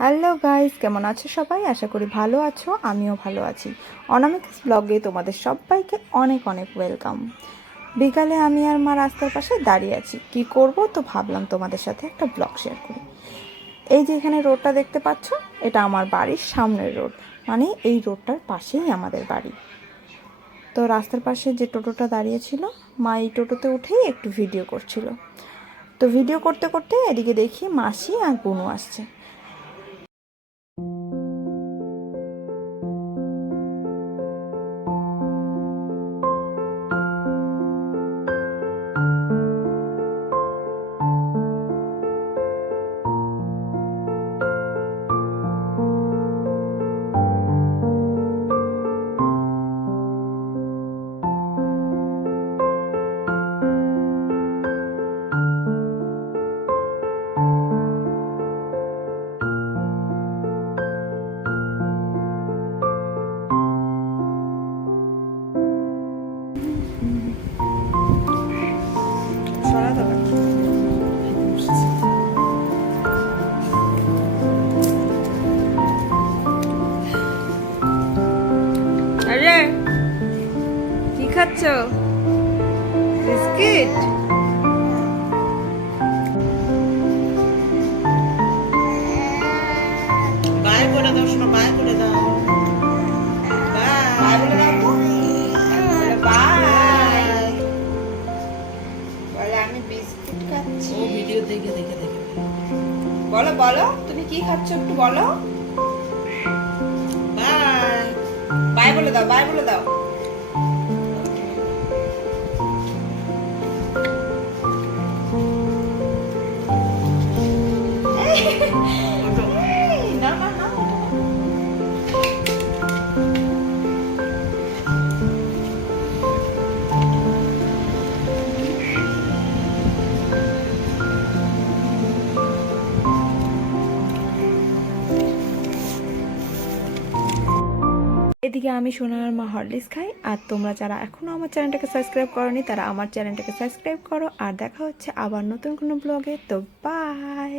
Hello guys, কেমন আছো সবাই? আশা করি ভালো আছো, আমিও ভালো আছি। অনামিকাস ব্লগে তোমাদের সবাইকে অনেক অনেক ওয়েলকাম। বিকালে আমি আর মা রাস্তার পাশে দাঁড়িয়ে আছি, কি করব তো ভাবলাম তোমাদের সাথে একটা ব্লগ শেয়ার করি। এই যে এখানে রোডটা দেখতে পাচ্ছ, এটা আমার বাড়ির সামনের রোড, মানে এই রোডটার পাশেই আমাদের বাড়ি। তো রাস্তার পাশে যে টোটোটা দাঁড়িয়ে ছিল, মা এই টোটোতে উঠেই একটু ভিডিও করছিল। তো ভিডিও করতে করতে এদিকে দেখি মাসি আর বুনু আসছে। আরে কি খাচ্ছ? বিস্কিট? বাই করে দাও, শোনো, বাই করে দাও। বাই বলে দাও তো। বাই বলে আমি বিস্কিট খাচ্ছি। ও ভিডিও দেখে দেখে দেখে বলো বলো, তুমি কি খাচ্ছ একটু বলো। বাই। বাই বলে দাও, বাই বলে দাও। না না না, এদিকে আমি সোনার মা হরলিক্স খাই, আর তোমরা যারা এখনও আমার চ্যানেলটাকে সাবস্ক্রাইব করোনি তারা আমার চ্যানেলটাকে সাবস্ক্রাইব করো। আর দেখা হচ্ছে আবার নতুন কোনো ব্লগে। তো বাই।